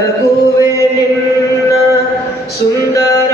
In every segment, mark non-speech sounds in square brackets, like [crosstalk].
ಕೆರಗುವೆ ನಿನ್ನ ಸುಂದರಾಂಗನೆ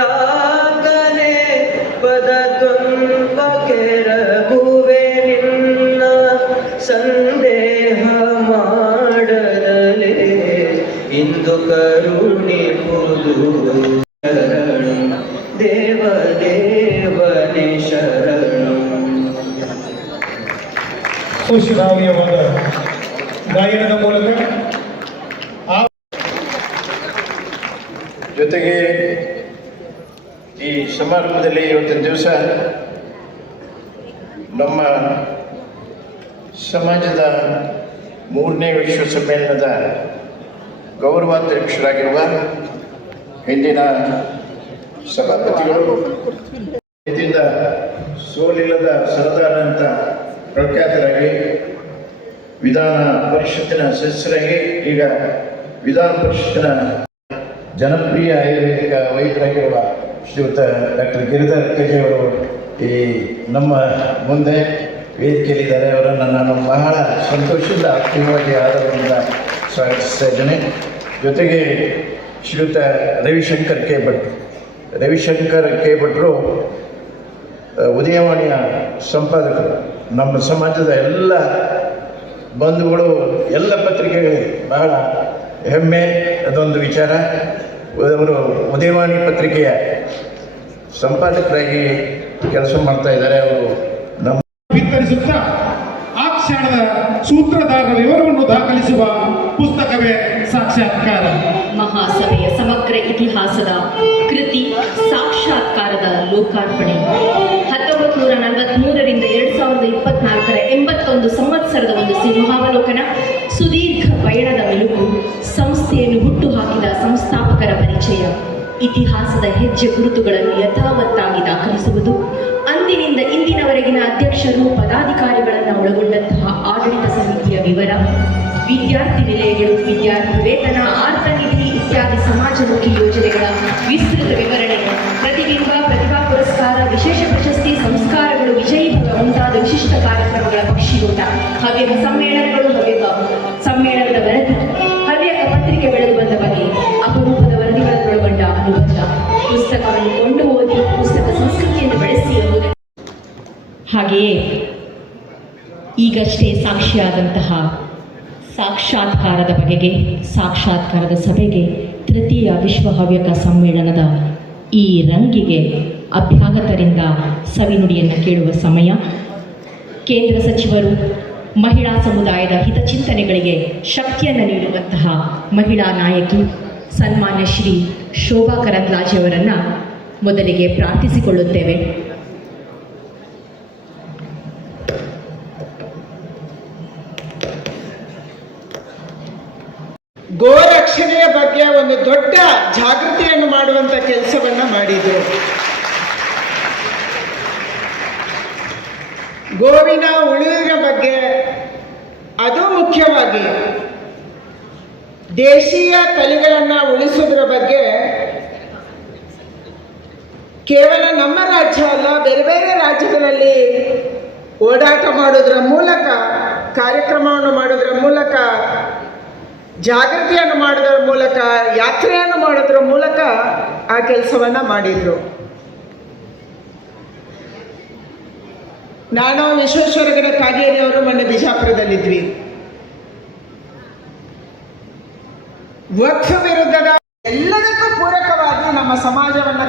ಹಿಂದಿನ ಸಭಾಪತಿಗಳು ಇದರಿಂದ ಸೋಲಿಲ್ಲದ ಸರದಾರ ಅಂತ ಪ್ರಖ್ಯಾತರಾಗಿ, ವಿಧಾನ ಪರಿಷತ್ತಿನ ಸದಸ್ಯರಾಗಿ, ಈಗ ವಿಧಾನ ಪರಿಷತ್ತಿನ ಜನಪ್ರಿಯ ಆಯುರ್ವೇದಿಕ ವೈದ್ಯರಾಗಿರುವ ಶ್ರೀಯುತ ಡಾಕ್ಟರ್ ಗಿರಿಧರ್ ಅವರು ಈ ನಮ್ಮ ಮುಂದೆ ವೇದಿಕೆಯಲ್ಲಿದ್ದಾರೆ. ಅವರನ್ನು ನಾನು ಬಹಳ ಸಂತೋಷದಿಂದ ಆತ್ಮೀಯವಾಗಿ ಆದರದಿಂದ ಸ್ವಾಗತಿಸ್ತಾ ಇದ್ದೇನೆ. ಜೊತೆಗೆ ಶ್ರೀಯುತ ರವಿಶಂಕರ್ ಕೆ ಭಟ್ ರವಿಶಂಕರ್ ಕೆ ಭಟ್ರು ಆ, ಉದಯವಾಣಿಯ ಸಂಪಾದಕರು. ನಮ್ಮ ಸಮಾಜದ ಎಲ್ಲ ಬಂಧುಗಳು ಎಲ್ಲ ಪತ್ರಿಕೆಗಳಿಗೆ ಬಹಳ ಹೆಮ್ಮೆ. ಅದೊಂದು ವಿಚಾರ. ಅವರು ಉದಯವಾಣಿ ಪತ್ರಿಕೆಯ ಸಂಪಾದಕರಾಗಿ ಕೆಲಸ ಮಾಡ್ತಾ ಇದ್ದಾರೆ. ಅವರು ನಮ್ಮ ಬಿತ್ತರಿಸುತ್ತಾ ಆ ಕ್ಷಣದ ಸೂತ್ರಧಾರರ ವಿವರವನ್ನು ದಾಖಲಿಸುವ ಪುಸ್ತಕವೇ ಸಾಕ್ಷಾತ್ಕಾರ. ಸಮಗ್ರ ಇತಿಹಾಸದ ಕೃತಿ ಸಾಕ್ಷಾತ್ಕಾರದ ಲೋಕಾರ್ಪಣೆ. ಹತ್ತೊಂಬತ್ತು ನೂರ ನಲವತ್ಮೂರರಿಂದ ಎರಡ್ ಸಾವಿರದ ಇಪ್ಪತ್ನಾಲ್ಕರ ಎಂಬತ್ತೊಂದು ಸಂವತ್ಸರದ ಒಂದು ಸಿಂಹಾವಲೋಕನ ಸುದೀರ್ಘ ಪಯಣದ ಮೆಲುಕು, ಸಂಸ್ಥೆಯನ್ನು ಹುಟ್ಟುಹಾಕಿದ ಸಂಸ್ಥಾಪಕರ ಪರಿಚಯ, ಇತಿಹಾಸದ ಹೆಜ್ಜೆ ಗುರುತುಗಳನ್ನು ಯಥಾವತ್ತಾಗಿ ದಾಖಲಿಸುವುದು, ಅಂದಿನಿಂದ ಇಂದಿನವರೆಗಿನ ಅಧ್ಯಕ್ಷರು ಪದಾಧಿಕಾರಿಗಳನ್ನು ಒಳಗೊಂಡಂತಹ ಆಡಳಿತ ಸಮಿತಿಯ ವಿವರ, ವಿದ್ಯಾರ್ಥಿ ನಿಲಯಗಳು, ವಿದ್ಯಾರ್ಥಿ ವೇತನ ಇತ್ಯಾದಿ ಸಮಾಜಮುಖಿ ಯೋಜನೆಗಳ ವಿಸ್ತೃತ ವಿವರಣೆ ಪ್ರತಿಬಿಂಬ, ಪ್ರತಿಭಾ ಪುರಸ್ಕಾರ, ವಿಶೇಷ ಪ್ರಶಸ್ತಿ, ಸಂಸ್ಕಾರಗಳು, ವಿಜಯ ಮುಂತಾದ ವಿಶಿಷ್ಟ ಕಾರ್ಯಕ್ರಮಗಳ ಪಕ್ಷಿಯೂಟ ಹಾಗೆ ಸಮ್ಮೇಳನಗಳು ಹವ್ಯಕ ಸಮ್ಮೇಳನದ ವರದಿ ಹವ್ಯಕ ಪತ್ರಿಕೆ ಬೆಳೆದು ಬಂದ ಬಗ್ಗೆ ಅಪರೂಪದ ವರದಿಗಳನ್ನೊಳಗೊಂಡ ಅನುಬಂಧ. ಪುಸ್ತಕವನ್ನು ಕೊಂಡು ಓದಿ, ಪುಸ್ತಕ ಸಂಸ್ಕೃತಿಯನ್ನು ಬೆಳೆಸಿ ಹಾಗೆಯೇ ಈಗಷ್ಟೇ ಸಾಕ್ಷಿಯಾದಂತಹ ಸಾಕ್ಷಾತ್ಕಾರದ ಬಗೆಗೆ, ಸಾಕ್ಷಾತ್ಕಾರದ ಸಭೆಗೆ ತೃತೀಯ ವಿಶ್ವ ಹವ್ಯಕ ಸಮ್ಮೇಳನದ ಈ ರಂಗಿಗೆ ಅಭ್ಯಾಗತರಿಂದ ಸವಿನುಡಿಯನ್ನು ಕೇಳುವ ಸಮಯ. ಕೇಂದ್ರ ಸಚಿವರು ಮಹಿಳಾ ಸಮುದಾಯದ ಹಿತಚಿಂತನೆಗಳಿಗೆ ಶಕ್ತಿಯನ್ನು ನೀಡುವಂತಹ ಮಹಿಳಾ ನಾಯಕಿ ಸನ್ಮಾನ್ಯ ಶ್ರೀ ಶೋಭಾ ಕರಂದ್ಲಾಜೆಯವರನ್ನು ಮೊದಲಿಗೆ ಪ್ರಾರ್ಥಿಸಿಕೊಳ್ಳುತ್ತೇವೆ. ಗೋರಕ್ಷಣೆಯ ಬಗ್ಗೆ ಒಂದು ದೊಡ್ಡ ಜಾಗೃತಿಯನ್ನು ಮಾಡುವಂಥ ಕೆಲಸವನ್ನು ಮಾಡಿದ್ರು. ಗೋವಿನ ಉಳಿವಿನ ಬಗ್ಗೆ ಅದು ಮುಖ್ಯವಾಗಿ ದೇಶೀಯ ತಲೆಗಳನ್ನು ಉಳಿಸೋದ್ರ ಬಗ್ಗೆ ಕೇವಲ ನಮ್ಮ ರಾಜ್ಯ ಅಲ್ಲ, ಬೇರೆ ಬೇರೆ ರಾಜ್ಯಗಳಲ್ಲಿ ಓಡಾಟ ಮಾಡೋದ್ರ ಮೂಲಕ, ಕಾರ್ಯಕ್ರಮವನ್ನು ಮಾಡೋದ್ರ ಮೂಲಕ ಜಾಗೃತಿಯನ್ನು ಮಾಡೋದ್ರ ಮೂಲಕ, ಯಾತ್ರೆಯನ್ನು ಮಾಡೋದ್ರ ಮೂಲಕ ಆ ಕೆಲಸವನ್ನ ಮಾಡಿದರು. ನಾನು ವಿಶ್ವೇಶ್ವರಗಡ ಕಾಗೇರಿ ಅವರು ಮೊನ್ನೆ ಬಿಜಾಪುರದಲ್ಲಿದ್ವಿ. ವಕ್ಫ್ ವಿರುದ್ಧದ ಎಲ್ಲದಕ್ಕೂ ಪೂರಕವಾಗಿ ನಮ್ಮ ಸಮಾಜವನ್ನ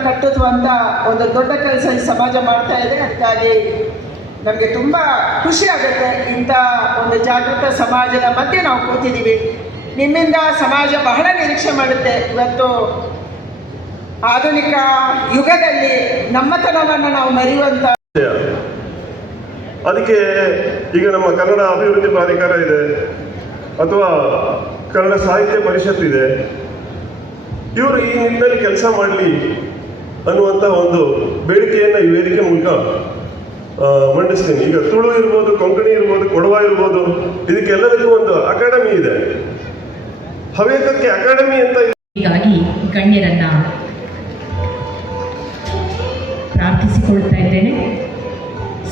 ಅಂತ ಒಂದು ದೊಡ್ಡ ಕೆಲಸ ಈ ಸಮಾಜ ಮಾಡ್ತಾ ಇದೆ. ಅದಕ್ಕಾಗಿ ನಮಗೆ ತುಂಬಾ ಖುಷಿ ಆಗುತ್ತೆ ಇಂಥ ಒಂದು ಜಾಗೃತ ಸಮಾಜದ ಮಧ್ಯೆ ನಾವು ಕೂತಿದ್ದೀವಿ ನಿಮ್ಮಿಂದ ಸಮಾಜ ಬಹಳ ನಿರೀಕ್ಷೆ ಮಾಡುತ್ತೆ. ಇವತ್ತು ಆಧುನಿಕ ಯುಗದಲ್ಲಿ ನಮ್ಮತನವನ್ನು ನಾವು ಮರೆಯುವಂತ ಅದಕ್ಕೆ ಈಗ ನಮ್ಮ ಕನ್ನಡ ಅಭಿವೃದ್ಧಿ ಪ್ರಾಧಿಕಾರ ಇದೆ, ಅಥವಾ ಕನ್ನಡ ಸಾಹಿತ್ಯ ಪರಿಷತ್ ಇದೆ. ಇವರು ಈ ನಿಟ್ಟಿನಲ್ಲಿ ಕೆಲಸ ಮಾಡಲಿ ಅನ್ನುವಂಥ ಒಂದು ಬೇಡಿಕೆಯನ್ನು ಈ ವೇದಿಕೆ ಮೂಲಕ ಮಂಡಿಸ್ತೀನಿ. ಈಗ ತುಳು ಇರ್ಬೋದು, ಕೊಂಕಣಿ ಇರ್ಬೋದು, ಕೊಡವ ಇರ್ಬೋದು, ಇದಕ್ಕೆಲ್ಲದಕ್ಕೂ ಒಂದು ಅಕಾಡೆಮಿ ಇದೆ. ಹವ್ಯಕಕ್ಕೆ ಅಕಾಡೆಮಿ ಅಂತ ಹೀಗಾಗಿ ಗಣ್ಯರನ್ನ ಪ್ರಾರ್ಥಿಸಿಕೊಳ್ತಾ ಇದ್ದೇನೆ.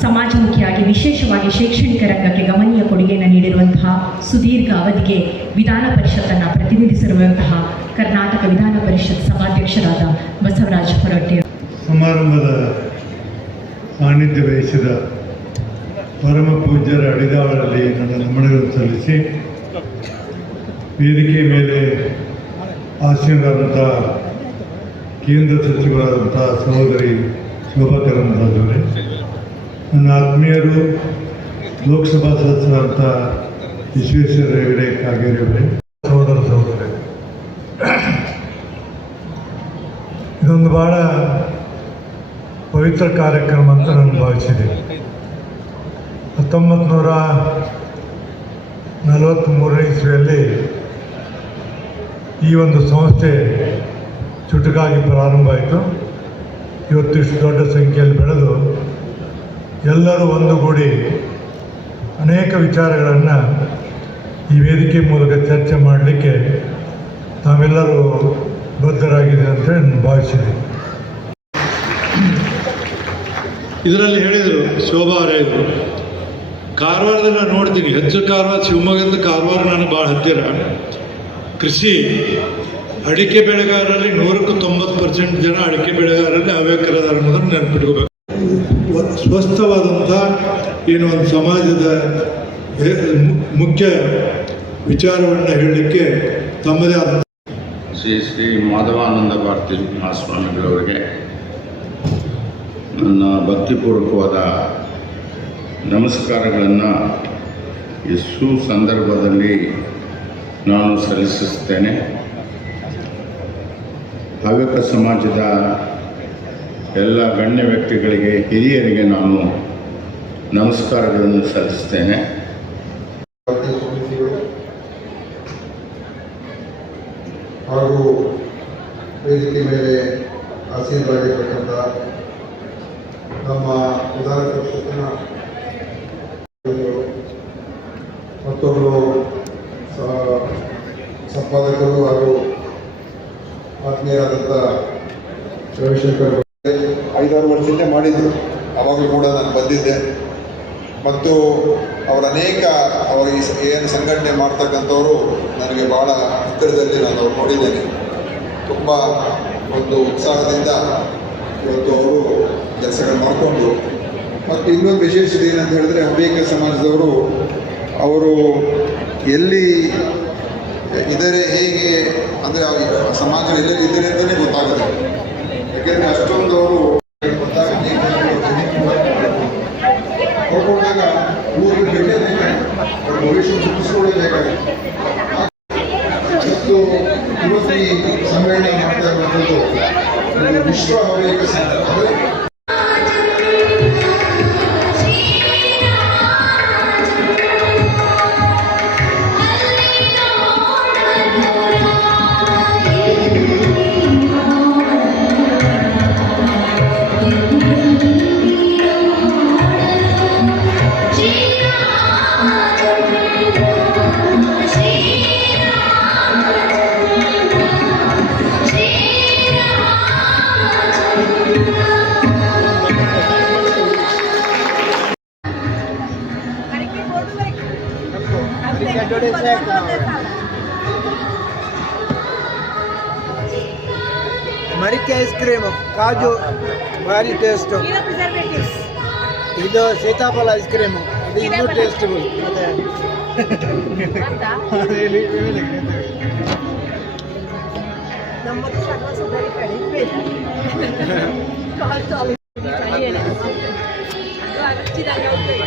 ಸಮಾಜಮುಖಿಯಾಗಿ ವಿಶೇಷವಾಗಿ ಶೈಕ್ಷಣಿಕ ರಂಗಕ್ಕೆ ಗಮನೀಯ ಕೊಡುಗೆಯನ್ನು ನೀಡಿರುವಂತಹ ಸುದೀರ್ಘ ಅವಧಿಗೆ ವಿಧಾನ ಪರಿಷತ್ತನ್ನು ಪ್ರತಿನಿಧಿಸಿರುವಂತಹ ಕರ್ನಾಟಕ ವಿಧಾನ ಪರಿಷತ್ ಸಭಾಧ್ಯಕ್ಷರಾದ ಬಸವರಾಜ ಹೊರಟ್ಟೆ. ಸಮಾರಂಭದ ಸಾನ್ನಿಧ್ಯ ವಹಿಸಿದ ಪರಮ ಪೂಜ್ಯರ ಅಡಿದಾಳಲ್ಲಿ ನನ್ನ ನಮನಗಳನ್ನು ಸಲ್ಲಿಸಿ ವೇದಿಕೆ ಮೇಲೆ ಆಸೀನರಾದಂಥ ಕೇಂದ್ರ ಸಚಿವರಾದಂಥ ಸಹೋದರಿ ಶೋಭಾ ನನ್ನ ಆತ್ಮೀಯರು, ಲೋಕಸಭಾ ಸದಸ್ಯರಾದಂಥ ವಿಶ್ವೇಶ್ವರ ಹೆಗಡೆ ಕಾಗೇರಿಯವರೇ ಸಹೋದರ ಸಹೋದರಿ ಇದೊಂದು ಭಾಳ ಪವಿತ್ರ ಕಾರ್ಯಕ್ರಮ ಅಂತ ನಾನು ಭಾವಿಸಿದೆ ಹತ್ತೊಂಬತ್ತು ನೂರ ನಲವತ್ತ್ಮೂರನೇ ಇಸ್ವಿಯಲ್ಲಿ ಈ ಒಂದು ಸಂಸ್ಥೆ ಚುಟುಕಾಗಿ ಪ್ರಾರಂಭ ಆಯಿತು. ಇವತ್ತಿಷ್ಟು ದೊಡ್ಡ ಸಂಖ್ಯೆಯಲ್ಲಿ ಬೆಳೆದು ಎಲ್ಲರೂ ಒಂದುಗೂಡಿ ಅನೇಕ ವಿಚಾರಗಳನ್ನು ಈ ವೇದಿಕೆ ಮೂಲಕ ಚರ್ಚೆ ಮಾಡಲಿಕ್ಕೆ ತಾವೆಲ್ಲರೂ ಬದ್ಧರಾಗಿದೆ ಅಂತ ನಾನು ಭಾವಿಸಿದೆ. ಇದರಲ್ಲಿ ಹೇಳಿದರು ಶೋಭಾ ಅವರೇರು ಕಾರವಾರದಲ್ಲಿ ನಾನು ನೋಡ್ತೀನಿ. ಹೆಚ್ಚು ಕಾರವಾರ ಶಿವಮೊಗ್ಗದ ಕಾರವಾರ, ನನಗೆ ಭಾಳ ಹತ್ತಿರ. ಕೃಷಿ ಅಡಿಕೆ ಬೆಳೆಗಾರರಲ್ಲಿ ನೂರಕ್ಕೂ ತೊಂಬತ್ತು ಪರ್ಸೆಂಟ್ ಜನ ಅಡಿಕೆ ಬೆಳೆಗಾರರಲ್ಲಿ ಹವ್ಯಕರದಾರ ಅನ್ನೋದನ್ನು ನೆನಪಿಟ್ಕೋಬೇಕು. ಸ್ವಸ್ಥವಾದಂಥ ಏನು ಒಂದು ಸಮಾಜದ ಮುಖ್ಯ ವಿಚಾರವನ್ನು ಹೇಳಲಿಕ್ಕೆ ತಮ್ಮದೇ ಆದ ಶ್ರೀ ಶ್ರೀ ಮಾಧವಾನಂದ ಭಾರತಿ ಮಹಾಸ್ವಾಮಿಗಳವರಿಗೆ ನನ್ನ ಭಕ್ತಿಪೂರ್ವಕವಾದ ನಮಸ್ಕಾರಗಳನ್ನು ಈ ಸುಸಂದರ್ಭದಲ್ಲಿ ನಾನು ಸಲ್ಲಿಸುತ್ತೇನೆ. ಹವ್ಯಕ ಸಮಾಜದ ಎಲ್ಲ ಗಣ್ಯ ವ್ಯಕ್ತಿಗಳಿಗೆ, ಹಿರಿಯರಿಗೆ ನಾನು ನಮಸ್ಕಾರಗಳನ್ನು ಸಲ್ಲಿಸ್ತೇನೆ ಹಾಗೂ ವೇದಿಕೆ ಮೇಲೆ ಆಶೀರ್ವಾದ ನಮ್ಮ ವಿಧಾನ ಪರಿಷತ್ತಿನ ಸದಸ್ಯರು, ಮತ್ತೊಬ್ಬರು ಸ- ಸಂಪಾದಕರು ಹಾಗೂ ಆತ್ಮೀಯರಾದಂಥ ರವಿಶಂಕರ್ ಐದಾರು ವರ್ಷದಿಂದ ಮಾಡಿದ್ರು ಅವಾಗಲೂ ಕೂಡ ನಾನು ಬಂದಿದ್ದೆ. ಮತ್ತು ಅವರ ಅನೇಕ ಅವರ ಈ ಏನು ಸಂಘಟನೆ ಮಾಡ್ತಕ್ಕಂಥವರು ನನಗೆ ಭಾಳ ಹತ್ತಿರದಲ್ಲಿ ನಾನು ಅವ್ರು ನೋಡಿದ್ದೇನೆ. ತುಂಬ ಒಂದು ಉತ್ಸಾಹದಿಂದ ಇವತ್ತು ಅವರು ಕೆಲಸಗಳು ಮಾಡಿಕೊಂಡು, ಮತ್ತು ಇನ್ನೊಂದು ವಿಶೇಷತೆ ಏನಂತ ಹೇಳಿದ್ರೆ ಅಂಬೇಕ ಸಮಾಜದವರು ಅವರು ಎಲ್ಲಿ ಇದರೆ ಹೇಗೆ, ಅಂದರೆ ಸಮಾಜ ಎಲ್ಲೆಲ್ಲಿ ಇದ್ದಾರೆ ಅಂತಲೇ ಗೊತ್ತಾಗುತ್ತೆ ಯಾಕೆಂದರೆ ಅಷ್ಟೊಂದು ಅವರು काजू भारी टेस्ट इहो सीताफल ಇನ್ನೂ इन टेस्ट [laughs] [laughs]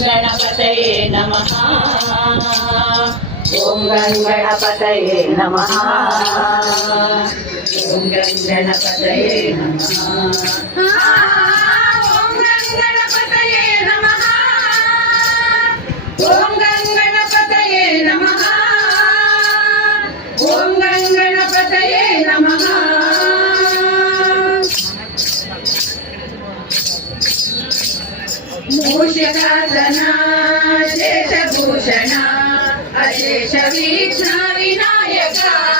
गणपतये नमः ॐ गणपतये नमः ॐ गणपतये नमः मूषकासना शेषभूषणा अशेषवीक्षणा विनायका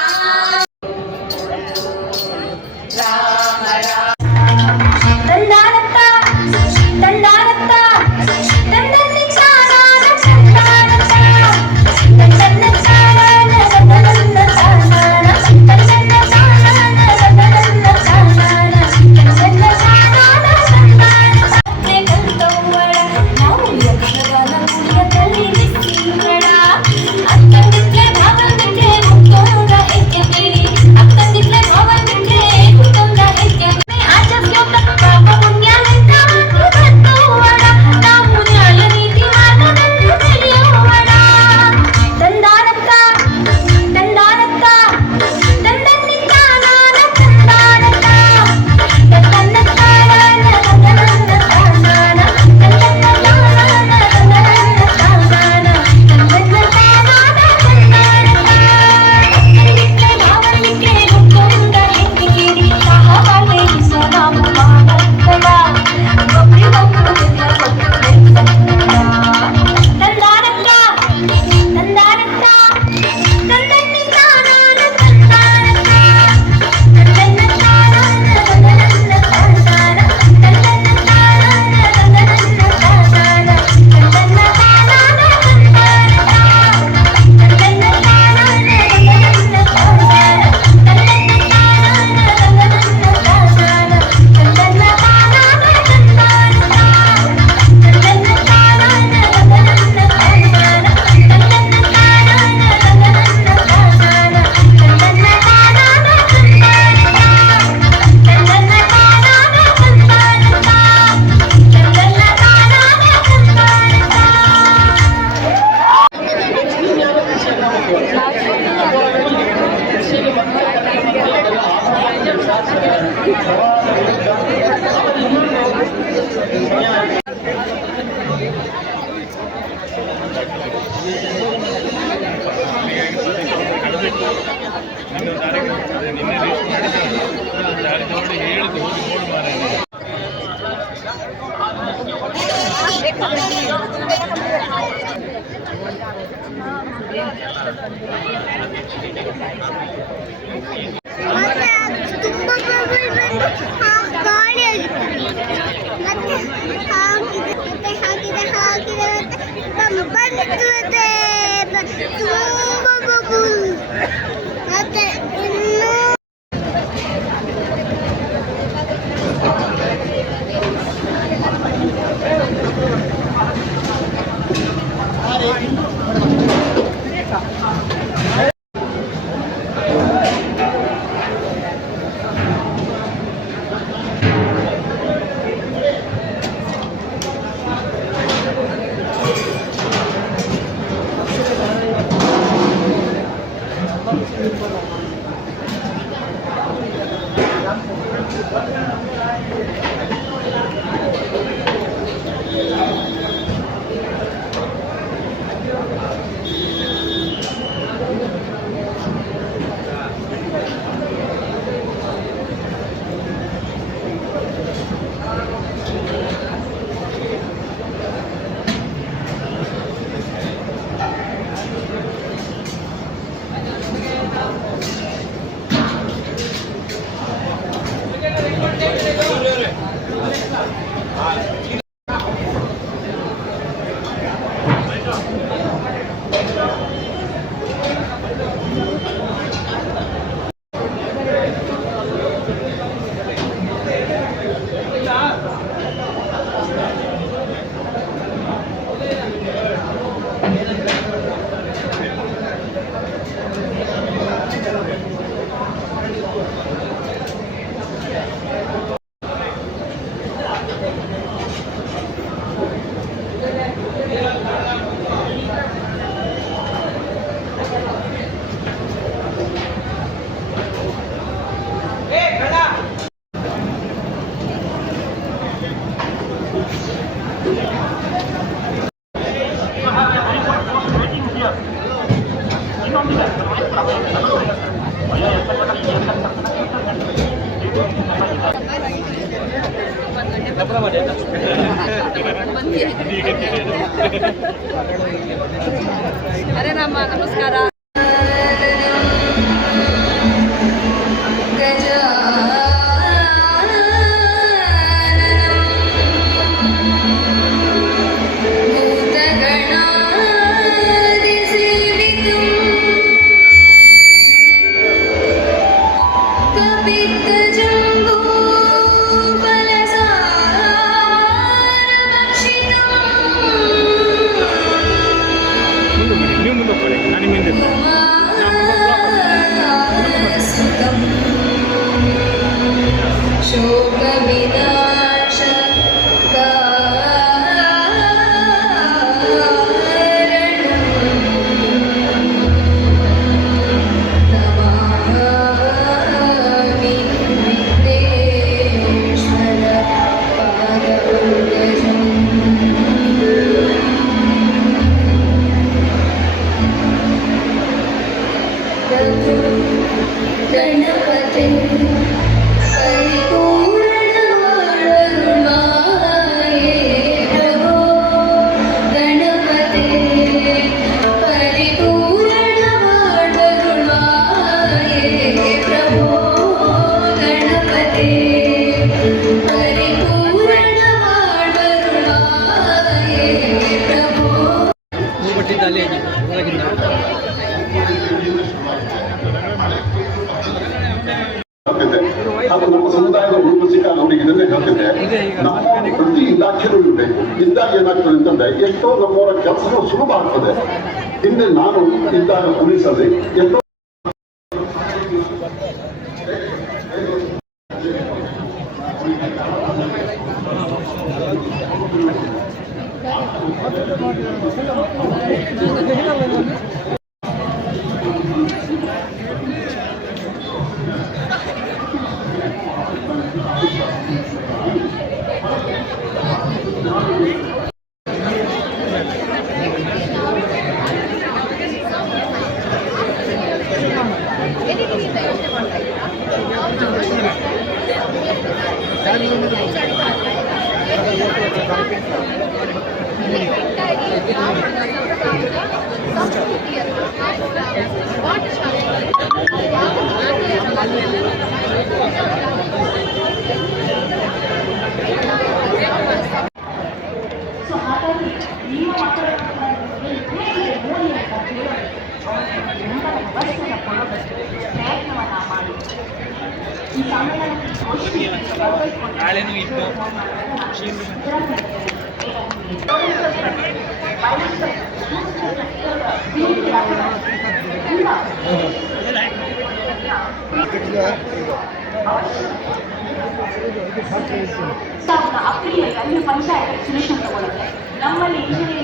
ತುಂಬಾ Ada nama, kamu sekarang ಎಷ್ಟೋ ನಮ್ಮವರ ಕೆಲಸಗಳು ಸುಲಭ ಆಗ್ತದೆ. ಹಿಂದೆ ನಾನು ಇದ್ದಾಗ ಪೊಲೀಸಲ್ಲಿ ಎಷ್ಟೋ ಅಪ್ರಿಯಲ್ಲಿ ಅಲ್ಲಿ ಪಂಚಾಯತ್ ಸೊಲ್ಯೂಷನ್ ತಗೊಳ್ಳುತ್ತೆ ನಮ್ಮಲ್ಲಿ ಇಂಜಿನಿಯರ್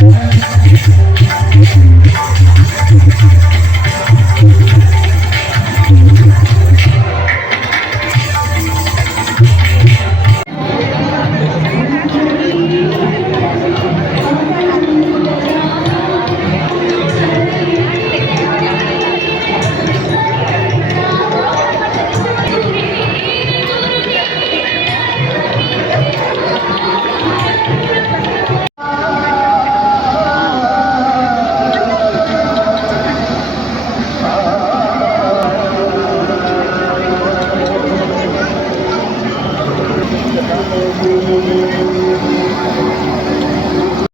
Thank you.